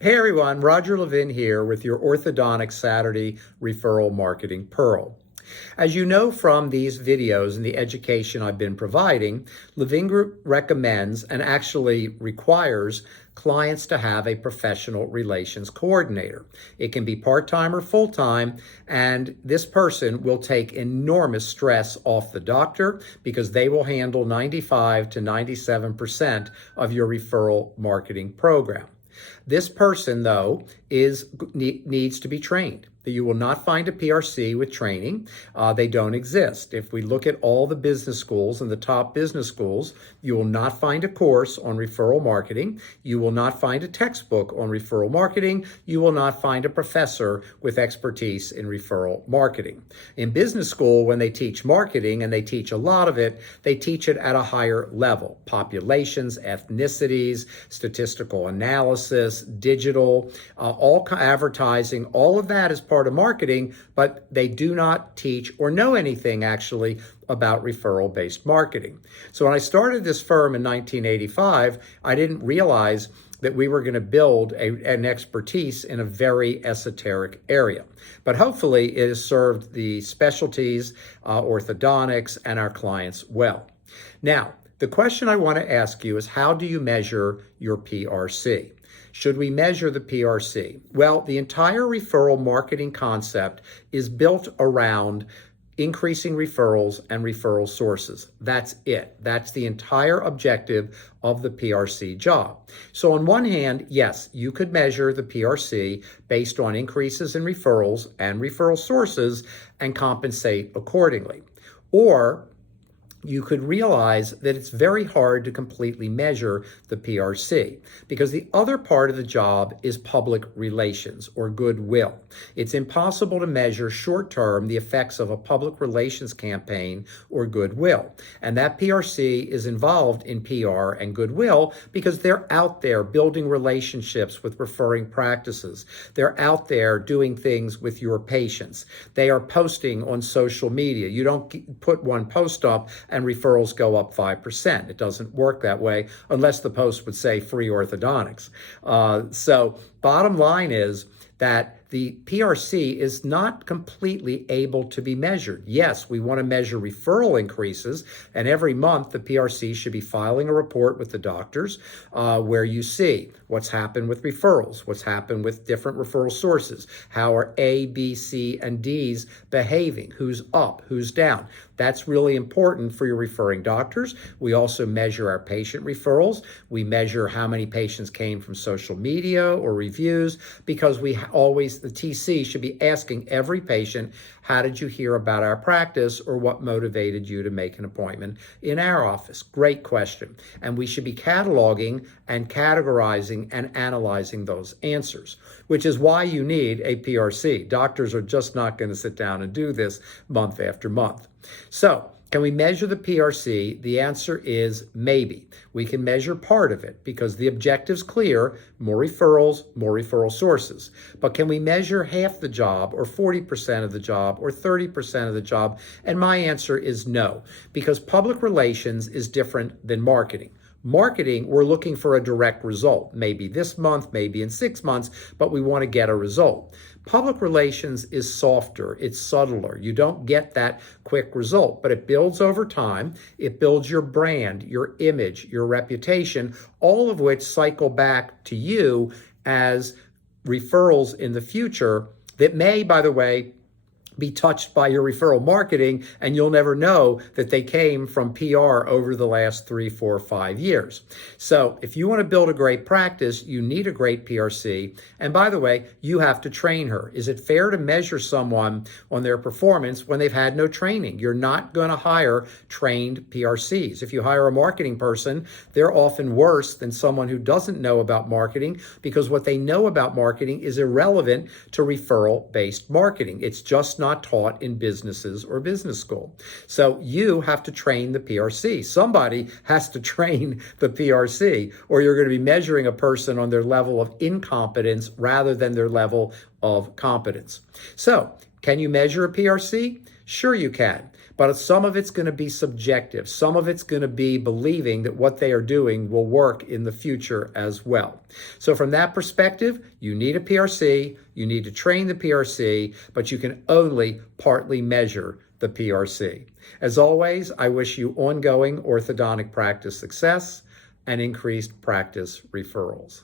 Hey everyone, Roger Levin here with your Orthodontic Saturday Referral Marketing Pearl. As you know from these videos and the education I've been providing, Levin Group recommends and actually requires clients to have a professional relations coordinator. It can be part-time or full-time, and this person will take enormous stress off the doctor because they will handle 95 to 97% of your referral marketing program. This person, though, needs to be trained. You will not find a PRC with training. They don't exist. If we look at all the business schools and the top business schools, you will not find a course on referral marketing. You will not find a textbook on referral marketing. You will not find a professor with expertise in referral marketing. In business school, when they teach marketing, and they teach a lot of it, they teach it at a higher level. Populations, ethnicities, statistical analysis, digital, all advertising, all of that is part of marketing, but they do not teach or know anything actually about referral-based marketing. So when I started this firm in 1985, I didn't realize that we were going to build an expertise in a very esoteric area. But hopefully it has served the specialties, orthodontics, and our clients well. Now, the question I want to ask you is, how do you measure your PRC? Should we measure the PRC? Well, the entire referral marketing concept is built around increasing referrals and referral sources. That's it. That's the entire objective of the PRC job. So on one hand, yes, you could measure the PRC based on increases in referrals and referral sources and compensate accordingly. Or you could realize that it's very hard to completely measure the PRC because the other part of the job is public relations or goodwill. It's impossible to measure short-term the effects of a public relations campaign or goodwill. And that PRC is involved in PR and goodwill because they're out there building relationships with referring practices. They're out there doing things with your patients. They are posting on social media. You don't put one post up and referrals go up 5%. It doesn't work that way unless the post would say free orthodontics. So bottom line is that the PRC is not completely able to be measured. Yes, we want to measure referral increases, and every month the PRC should be filing a report with the doctors where you see what's happened with referrals, what's happened with different referral sources, how are A, B, C, and D's behaving, who's up, who's down. That's really important for your referring doctors. We also measure our patient referrals. We measure how many patients came from social media or reviews, because the TC should be asking every patient, how did you hear about our practice, or what motivated you to make an appointment in our office? Great question. And we should be cataloging and categorizing and analyzing those answers, which is why you need a PRC. Doctors are just not going to sit down and do this month after month. So, can we measure the PRC? The answer is maybe. We can measure part of it because the objective's clear: more referrals, more referral sources. But can we measure half the job, or 40% of the job, or 30% of the job? And my answer is no, because public relations is different than marketing. Marketing, we're looking for a direct result, maybe this month, maybe in 6 months, but we want to get a result. Public relations is softer, it's subtler. You don't get that quick result, but it builds over time. It builds your brand, your image, your reputation, all of which cycle back to you as referrals in the future that may, by the way, be touched by your referral marketing, and you'll never know that they came from PR over the last 3, 4, 5 years. So if you want to build a great practice, you need a great PRC. And by the way, you have to train her. Is it fair to measure someone on their performance when they've had no training? You're not going to hire trained PRCs. If you hire a marketing person, they're often worse than someone who doesn't know about marketing, because what they know about marketing is irrelevant to referral-based marketing. It's just not taught in businesses or business school. So you have to train the PRC. Somebody has to train the PRC, or you're going to be measuring a person on their level of incompetence rather than their level of competence. So, can you measure a PRC? Sure you can. But some of it's going to be subjective. Some of it's going to be believing that what they are doing will work in the future as well. So from that perspective, you need a PRC, you need to train the PRC, but you can only partly measure the PRC. As always, I wish you ongoing orthodontic practice success and increased practice referrals.